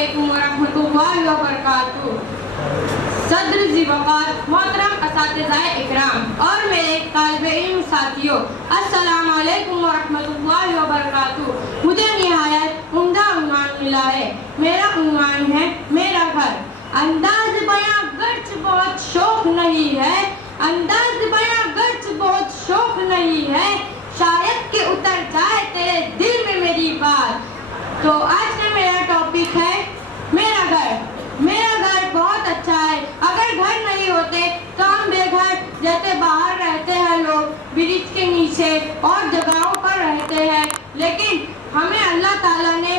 अलैकुम वरहमतुल्लाहि वबरकातुहू। सदर ज़िवक़ार मोहतरम असातिज़ाए इकराम और मेरे तालिबे इल्म साथियों, अस्सलामु अलैकुम वरहमतुल्लाहि वबरकातुहू। मुझे निहायत उम्दा उन्वान मिला है। मेरा उन्वान है मेरा घर। अंदाज़ बयां गर्च बहुत शौक नहीं है, अंदाज़ बयां गर्च बहुत शौक नहीं है, शायद कि उतर जाए तेरे दिल में मेरी बात। तो आज का मेरा टॉपिक है मेरा घर। मेरा घर बहुत अच्छा है। अगर घर नहीं होते तो हम बेघर जैसे बाहर रहते हैं लोग, ब्रिज के नीचे और जगहों पर रहते हैं, लेकिन हमें अल्लाह ताला ने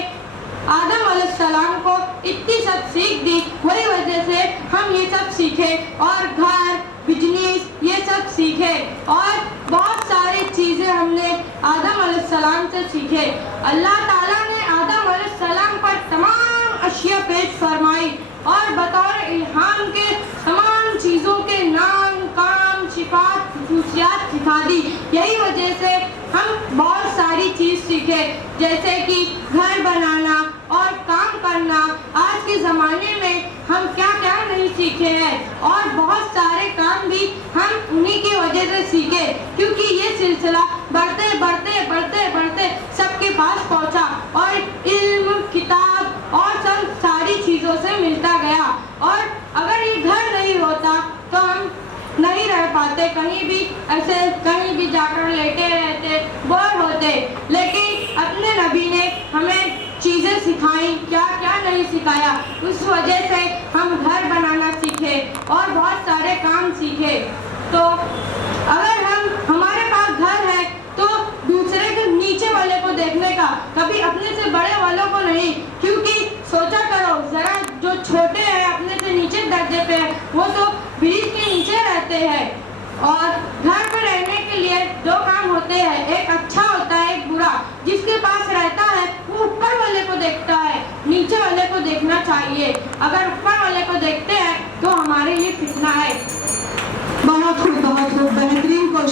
आदम अलैहिस्सलाम को इतनी सब सीख दी, वही वजह से हम ये सब सीखे और घर, बिजनेस ये सब सीखे और बहुत सारी चीज़ें हमने आदम अलैहिस्सलाम से सीखे। अल्लाह ताला ने आदम अलैहिस्सलाम पर तमाम अशिया पेश फरमाई और बतौर इल्हाम के तमाम चीज़ों के नाम, काम, सिफात, खुसूसियात सिखा दी। यही वजह से हम बहुत सारी चीज़ सीखे, जैसे कि घर बनाना और काम करना। आज के ज़माने में हम क्या क्या नहीं सीखे हैं और बहुत सारे काम भी हम उन्हीं की वजह से सीखे, क्योंकि ये सिलसिला बढ़ते बढ़ते बढ़ते बढ़ते सबके पास पहुंचा और इल्म, किताब और सब सारी चीज़ों से मिलता गया। और अगर ये घर नहीं होता तो हम नहीं रह पाते, कहीं भी ऐसे कहीं भी जाकर लेटे रहते, बोर होते। लेकिन अपने नबी ने हमें चीज़ें सिखाई, क्या क्या नहीं सिखाया, उस वजह से हम घर बनाना सीखे और बहुत सारे काम सीखे। तो अगर हमारे पास घर है तो दूसरे के नीचे वाले को देखने का, कभी अपने से बड़े वालों को नहीं, क्योंकि सोचा करो ज़रा जो छोटे हैं अपने से नीचे दर्जे पे हैं, वो तो ब्रिज के नीचे रहते हैं। और घर पर रहने के लिए दो काम होते हैं, एक अच्छा होता है एक बुरा। जिसके पास रहता है वो ऊपर वाले को देखता है, नीचे वाले को देखना चाहिए। अगर